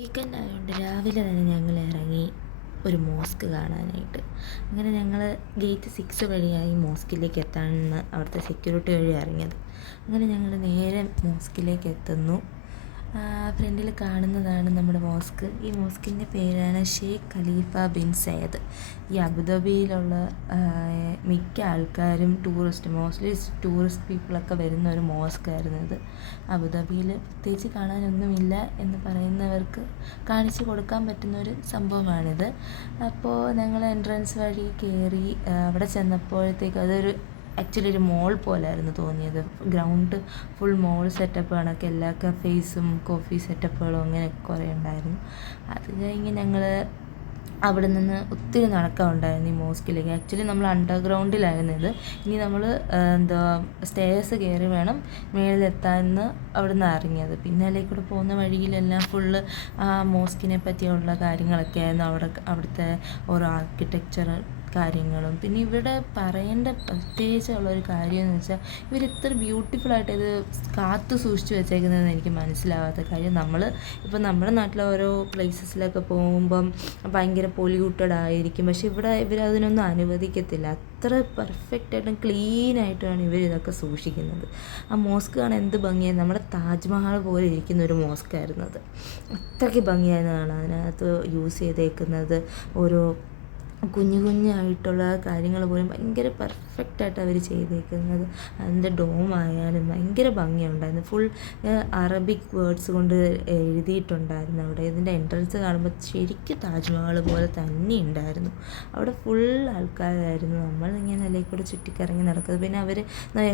Weekend ആയതുകൊണ്ട് രാവിലെ തന്നെ ഞങ്ങൾ ഇറങ്ങി ഒരു മോസ്ക് കാണാനായിട്ട്. അങ്ങനെ ഞങ്ങൾ ഗേറ്റ് 6 വഴിയായി മോസ്കിലേക്ക് എത്താനാണ് അവിടുത്തെ സെക്യൂരിറ്റി വഴി ഇറങ്ങിയത്. അങ്ങനെ ഞങ്ങൾ നേരെ മോസ്കിലേക്ക് എത്തുന്നു. ഫ്രണ്ടിൽ കാണുന്നതാണ് നമ്മുടെ മോസ്ക്. ഈ മോസ്കിൻ്റെ പേരാണ് ഷെയ്ഖ് ഖലീഫ ബിൻ സയദ്. ഈ അബുദാബിയിലുള്ള മിക്ക ആൾക്കാരും മോസ്റ്റ്ലി ടൂറിസ്റ്റ് പീപ്പിളൊക്കെ വരുന്ന ഒരു മോസ്കായിരുന്നു ഇത്. അബുദാബിയിൽ പ്രത്യേകിച്ച് കാണാനൊന്നുമില്ല എന്ന് പറയുന്നവർക്ക് കാണിച്ചു കൊടുക്കാൻ പറ്റുന്നൊരു സംഭവമാണിത്. അപ്പോൾ ഞങ്ങൾ എൻട്രൻസ് വഴി കയറി അവിടെ ചെന്നപ്പോഴത്തേക്ക് അതൊരു ആക്ച്വലി ഒരു മോൾ പോലായിരുന്നു തോന്നിയത്. ഗ്രൗണ്ട് ഫുൾ മോൾ സെറ്റപ്പ് കണക്ക് എല്ലാ കഫേസും കോഫി സെറ്റപ്പുകളും അങ്ങനെ കുറേ ഉണ്ടായിരുന്നു. അത് കഴിഞ്ഞ് ഞങ്ങൾ അവിടെ നിന്ന് ഒത്തിരി നടക്കാനുണ്ടായിരുന്നു ഈ മോസ്കിലേക്ക്. ആക്ച്വലി നമ്മൾ അണ്ടർഗ്രൗണ്ടിലായിരുന്നു ഇത്. ഇനി നമ്മൾ സ്റ്റെയർസ് കയറി വേണം മേളിലെത്താമെന്ന് അവിടെ നിന്ന് ഇറങ്ങിയത്. പിന്നെ അതിലേക്ക് കൂടെ പോകുന്ന വഴിയിലെല്ലാം ഫുള്ള് മോസ്കിനെ പറ്റിയുള്ള കാര്യങ്ങളൊക്കെ ആയിരുന്നു. അവിടുത്തെ ഓരോ ആർക്കിടെക്ചർ കാര്യങ്ങളും. പിന്നെ ഇവിടെ പറയേണ്ട പ്രത്യേകിച്ചുള്ളൊരു കാര്യം എന്ന് വെച്ചാൽ ഇവർ ഇത്ര ബ്യൂട്ടിഫുള്ളായിട്ട് ഇത് കാത്തു സൂക്ഷിച്ച് വെച്ചേക്കുന്നതെന്ന് എനിക്ക് മനസ്സിലാവാത്ത കാര്യം. ഇപ്പം നമ്മുടെ നാട്ടിലെ ഓരോ പ്ലേസസിലൊക്കെ പോകുമ്പം ഭയങ്കര പൊല്യൂട്ടഡ് ആയിരിക്കും, പക്ഷെ ഇവിടെ ഇവരതിനൊന്നും അനുവദിക്കത്തില്ല. അത്ര പെർഫെക്റ്റായിട്ടും ക്ലീനായിട്ടാണ് ഇവരിതൊക്കെ സൂക്ഷിക്കുന്നത്. ആ മോസ്ക് കാണാൻ എന്ത് ഭംഗിയായിരുന്നു. നമ്മുടെ താജ്മഹൽ പോലെ ഇരിക്കുന്ന ഒരു മോസ്കായിരുന്നു അത്. അത്രയ്ക്ക് ഭംഗിയായിരുന്നു കാണാൻ. അതിനകത്ത് യൂസ് ചെയ്തേക്കുന്നത് ഓരോ കുഞ്ഞായിട്ടുള്ള കാര്യങ്ങൾ പോലും ഭയങ്കര പെർഫെക്റ്റായിട്ട് അവർ ചെയ്തേക്കുന്നത്. അതിൻ്റെ ഡോമായാലും ഭയങ്കര ഭംഗിയുണ്ടായിരുന്നു. ഫുൾ അറബിക് വേർഡ്സ് കൊണ്ട് എഴുതിയിട്ടുണ്ടായിരുന്നു അവിടെ. ഇതിൻ്റെ എൻട്രൻസ് കാണുമ്പോൾ ശരിക്കും താജ്മഹൽ പോലെ തന്നെ ഉണ്ടായിരുന്നു. അവിടെ ഫുൾ ആൾക്കാരായിരുന്നു. നമ്മളിങ്ങനെ അതിലേക്ക് കൂടെ ചുറ്റിക്കറങ്ങി നടക്കുന്നത്. പിന്നെ അവർ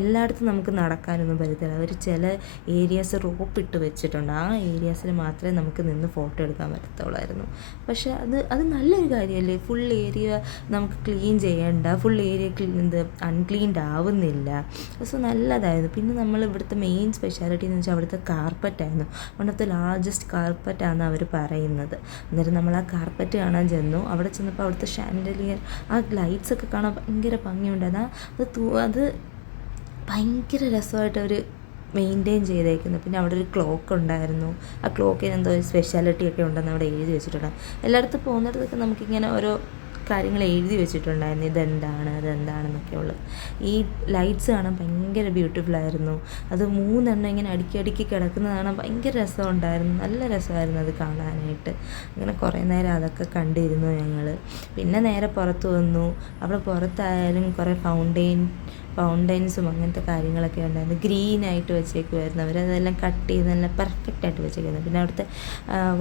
എല്ലായിടത്തും നമുക്ക് നടക്കാനൊന്നും പറ്റത്തില്ല. അവർ ചില ഏരിയാസ് റോപ്പിട്ട് വെച്ചിട്ടുണ്ട്. ആ ഏരിയാസിൽ മാത്രമേ നമുക്ക് നിന്ന് ഫോട്ടോ എടുക്കാൻ പറ്റത്തുള്ളായിരുന്നു. പക്ഷേ അത് നല്ലൊരു കാര്യമല്ലേ. ഫുൾ ഏരിയ നമുക്ക് ക്ലീൻ ചെയ്യേണ്ട, ഫുൾ ഏരിയ അൺക്ലീൻഡ് ആവുന്നില്ല. സോ നല്ലതായിരുന്നു. പിന്നെ നമ്മൾ ഇവിടുത്തെ മെയിൻ സ്പെഷ്യാലിറ്റി എന്ന് വെച്ചാൽ അവിടുത്തെ കാർപ്പറ്റായിരുന്നു. വൺ ഓഫ് ദ ലാർജസ്റ്റ് കാർപ്പറ്റാണ് അവർ പറയുന്നത്. അന്നേരം നമ്മൾ ആ കാർപ്പറ്റ് കാണാൻ ചെന്നു. അവിടെ ചെന്നപ്പോൾ അവിടുത്തെ ഷാൻഡലിയർ ആ ലൈറ്റ്സൊക്കെ കാണാൻ ഭയങ്കര ഭംഗിയുണ്ടായിരുന്നു. അത് ഭയങ്കര രസമായിട്ട് അവർ മെയിൻറ്റെയിൻ ചെയ്തേക്കുന്നു. പിന്നെ അവിടെ ഒരു ക്ലോക്ക് ഉണ്ടായിരുന്നു. ആ ക്ലോക്കിന് എന്തോ സ്പെഷ്യാലിറ്റി ഒക്കെ ഉണ്ടെന്ന് അവിടെ എഴുതി വെച്ചിട്ടുണ്ട്. എല്ലായിടത്തും പോകുന്നിടത്തൊക്കെ നമുക്കിങ്ങനെ ഓരോ കാര്യങ്ങൾ എഴുതി വെച്ചിട്ടുണ്ടായിരുന്നു, അതെന്താണെന്നൊക്കെ ഉള്ളത്. ഈ ലൈറ്റ്സ് കാണാൻ ഭയങ്കര ബ്യൂട്ടിഫുള്ളായിരുന്നു. അത് 3 എണ്ണം ഇങ്ങനെ അടുക്കി കിടക്കുന്നത് കാണാൻ ഭയങ്കര രസമുണ്ടായിരുന്നു. നല്ല രസമായിരുന്നു അത് കാണാനായിട്ട്. അങ്ങനെ കുറേ നേരം അതൊക്കെ കണ്ടിരുന്നു ഞങ്ങൾ. പിന്നെ നേരെ പുറത്ത് വന്നു. അവിടെ പുറത്തായാലും കുറേ ഫൗണ്ടെയിൻസും അങ്ങനത്തെ കാര്യങ്ങളൊക്കെ ഉണ്ടായിരുന്നു. ഗ്രീനായിട്ട് വെച്ചേക്കുമായിരുന്നു. അവരതെല്ലാം കട്ട് ചെയ്ത് നല്ല പെർഫെക്റ്റായിട്ട് വെച്ചേക്കുന്നത്. പിന്നെ അവിടുത്തെ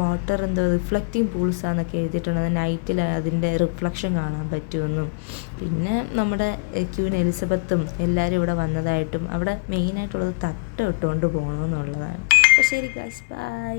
വാട്ടർ റിഫ്ലക്റ്റിംഗ് പൂൾസാന്നൊക്കെ എഴുതിയിട്ടുണ്ട്. അത് നൈറ്റിൽ അതിൻ്റെ റിഫ്ലക്ഷൻ കാണാൻ പറ്റുമെന്നും. പിന്നെ നമ്മുടെ ക്വീൻ എലിസബത്തും എല്ലാവരും ഇവിടെ വന്നതായിട്ടും അവിടെ മെയിനായിട്ടുള്ളത് തട്ട് ഇട്ടുകൊണ്ട് പോകണമെന്നുള്ളതാണ്. അപ്പോൾ ശരി ഗൈസ്, ബൈ.